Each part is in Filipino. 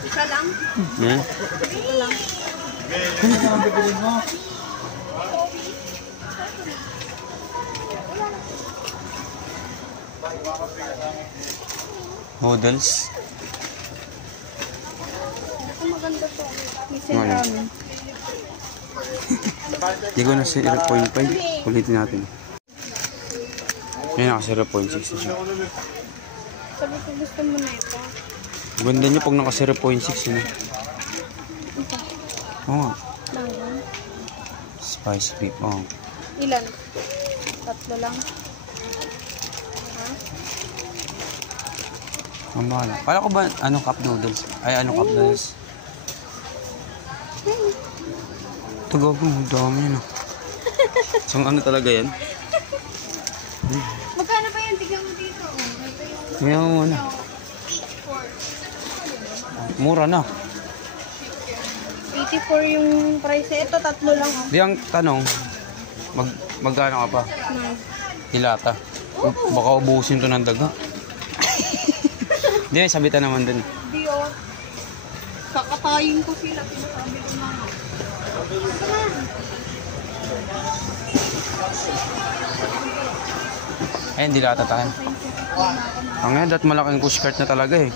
Isa lang? Hmm? Isa lang. Ano naman bibili mo? Noodles. Ito maganda to. Missing Ano? ramen. Hindi ko na 0.5. Ulitin natin. Yan naka 0.6 na siya. Sabi ko gusto mo na ito. Ganda niya pag naka 0.6 yun. Oo nga. Langan. Spice beef. Oo. Ilan? 3 lang. Ha? Ang mahal. Kala ko ba anong cup noodles? Ay, anong cup noodles? Ito gago. Dami yun ah. So ano talaga yan? Magkano ba yan? Tignan mo dito. Ito yung Ngayon mo na. 84. Mura na. 84 yung price. Ito 3 lang. Di ang tanong, magkano ka pa? Hilata. Baka ubusin to ng daga. Hindi, sabitan naman dun. Hindi o. Kakatayin ko sila. Pinasabi ko na nga. Ayun, dilata tayo. Ang ngayon, dat malaking pushcart na talaga eh.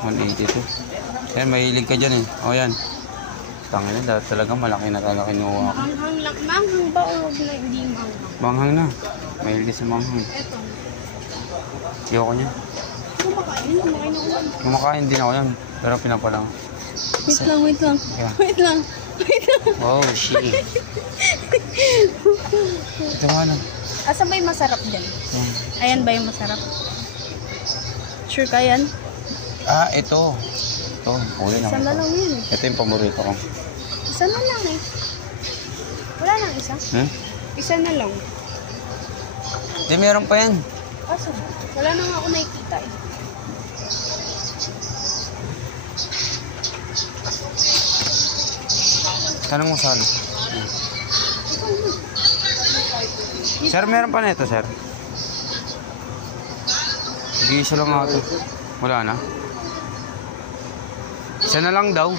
182. Ayan, mahilig ka dyan eh. O yan. Tangin na, talaga malaki na talaga kinuha ko. Manghang lang. Manghang ba o na hindi manghang? Manghang na. Mahilig sa manghang. Ito. Ayoko niya. Kumakain. Kumakain ako. Kumakain din ako yan. Pero pinapalang. Wait lang, wait lang. Yeah. Wait lang. Wait lang. Oh, shit. Ito nga lang. Asan ba yung masarap dyan? Ayan ba yung masarap? Sure ka yan? Ah, ito. Ito, uli na. Isa na lang yun. Ito yung paborito ko. Isa na lang eh. Wala nang isa? Hmm? Isa na lang. Di, meron pa yan. Asan? Wala nang ako nakikita eh. Tanong mo saan? Sir, meron pa na ito, sir. Isa lang nga ito. Wala na. Isa na lang daw.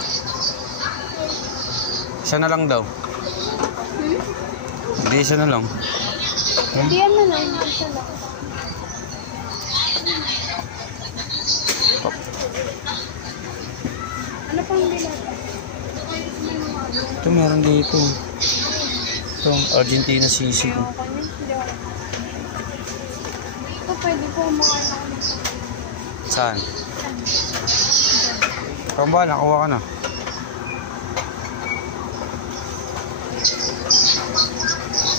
Isa na lang daw. Hindi, isa na lang. Hindi yan na lang. Isa lang. Ano pang bilata? Ito, meron dito. Ito, Argentina sisig. Ayaw ko niya. Hindi ako. Ito pwede po mga ano. Saan? Ikaw ba? Nakuha ka na.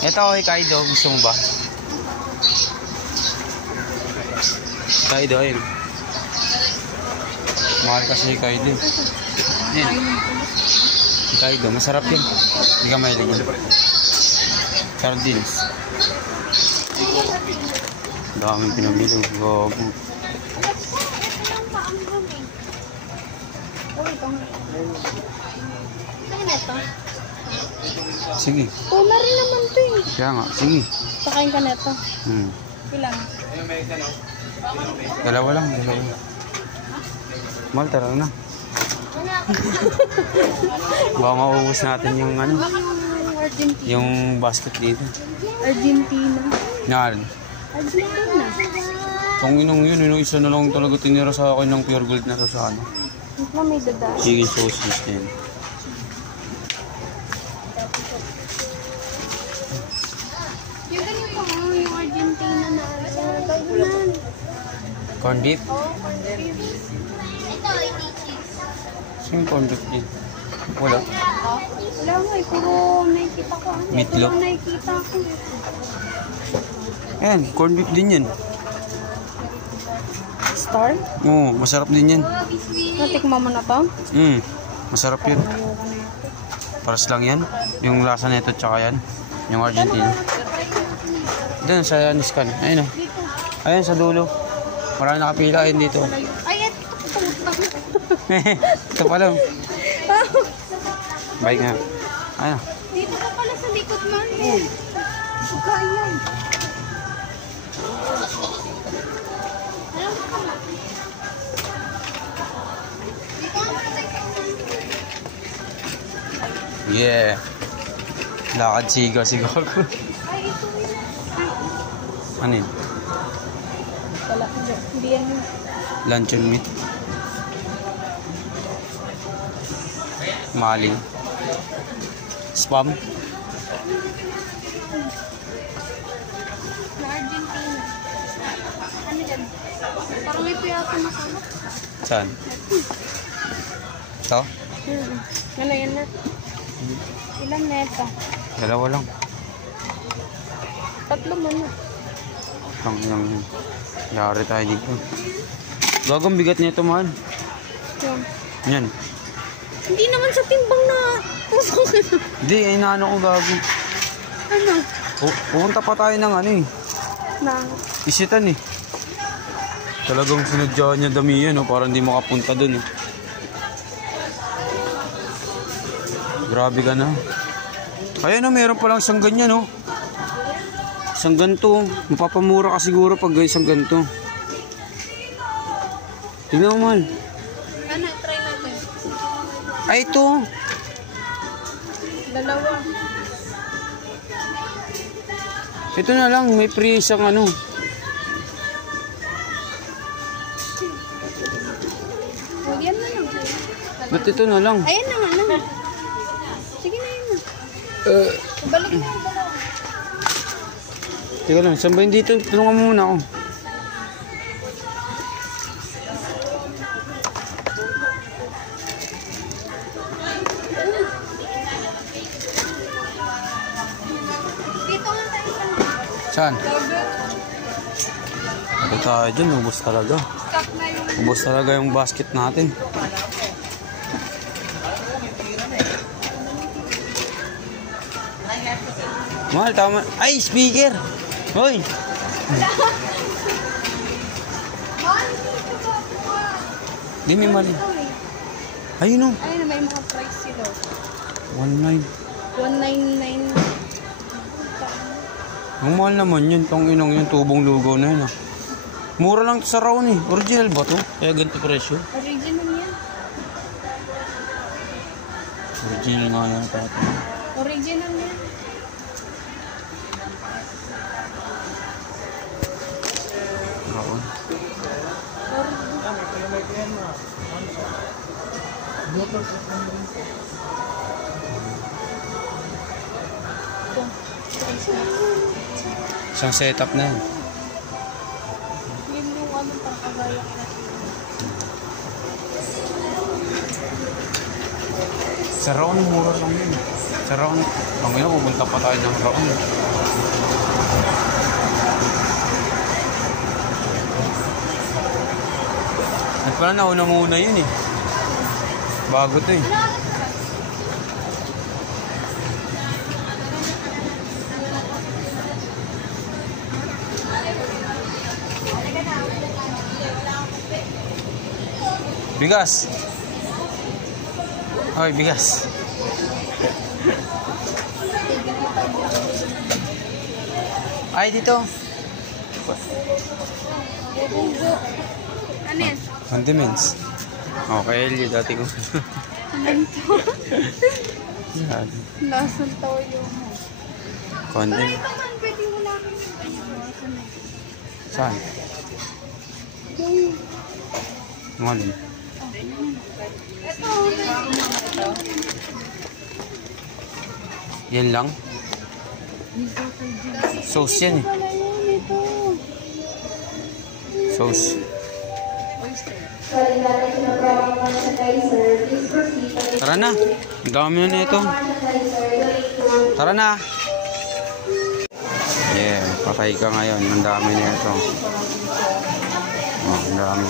Ito, Kaido. Gusto mo ba? Kaido, ayun. Mahal kasi Kaido. Ayun. Kaido, masarap yun. Hindi ka mahilig yun. Sardines. Daming pinamili. Gago. Sige. Wala rin naman to eh. Kaya nga, sige. Pakain ka neto. Ilan? Dalawa lang, dalawa. Mahal, tara na. Baka maubos natin yung ano, Yung Argentina. yung basket dito. Argentina. Yan. Argentina. Kung inong yun, isa na lang talaga tinira sa akin ng pure gold na to sa ano. Ito may dada. Chicken sausage din. Yung ganito yung Argentina na bagunan. Corn beef? Oh, corned beef. Saan yung corn beef din? Wala. Wala mo eh, puro nakikita ko. Meatloaf. Puro nakikita ko. Ayan, corn beef din yan. Star? Oo, masarap din yan. Natikman mo na to? Masarap yun. Ayoko na yun. Paras lang yan. Yung lasa nito tsaka yan. Yung Argentina. Doon sa Niskan. Ayun o. Ayun sa dulo. Marami nakapila ayun dito. Ay, ito. Ito pala. Bye nga. Ayun. Dito ka pala sa likod man eh. Suka yan. Alam ko pala. Yeah. Lakad siga si Gago. Ay, ito yun. Ano yun? Wala. Hindi yan yun. Luncheon meat. Maling. Spam. Na Argentina. Ano yan? Parang may piyasa masarap. Saan? Ito? Ano yan na? Ilan na ito? Dalawa lang. Tatlo man na. Ang yun. Yari tayo dito. Gagang bigat nito, mahal. Yan. Yan. Hindi naman sa timbang na puso ka na. Hindi, inaano ko gago. Ano? Pupunta pa tayo ng ano eh. Na. Isitan eh. Talagang sinadya niya damihan, no? Para hindi makapunta dun eh. Grabe ka na. Ayan na, meron palang isang ganyan, no? Isang ganito. Mapapamura ka siguro pag isang ganito. Tingnan mo, mahal. Ano? Try natin. Ay, ito. Dalawa. Ito na lang. May free isang ano. Huwag yan na lang. Ba't ito na lang? Ayan na nga lang. Sige na yun na. Balik na yung dalawa. Teka lang, saan ba yung dito? Tulungan mo muna ako. Dito nga tayo sa Saan? burger. Ito tayo dyan, ubos talaga. Stop na yung... Ubos talaga yung basket natin. Mahal, tama. Ay, speaker! Hoy! Di may mali. Ayun o. Ayun na, may mga price sila. 1.9. 199. Ang mahal naman yun. Tong inong yun, tubong lugaw na yun. Mura lang sa Raon eh. Original ba to? Kaya ganito presyo? Original yan. Original nga yan, tata. Original yan. Raon. Isang setup na yan. Yun yung ano pang kagaya ko. Sa Raon, mura lang yun. Sa Raon, ang ngayon, pupunta pa tayo ng Raon. At pala nauna muna yun eh. Bago to eh. Bigas. Hoy, bigas. Ay, dito. Ano yan? Condiments. Okay, Ellie, dati ko. Ano to? Yan. Lasang toyo mo. Condiments. Ito man, pwede mo lang. Saan? Ngalin. Yan lang? Sauce yan eh. Sauce. Tara na. Ang dami na ito. Tara na. Yeah, patay ka ngayon. Ang dami na ito. Oh, ang dami.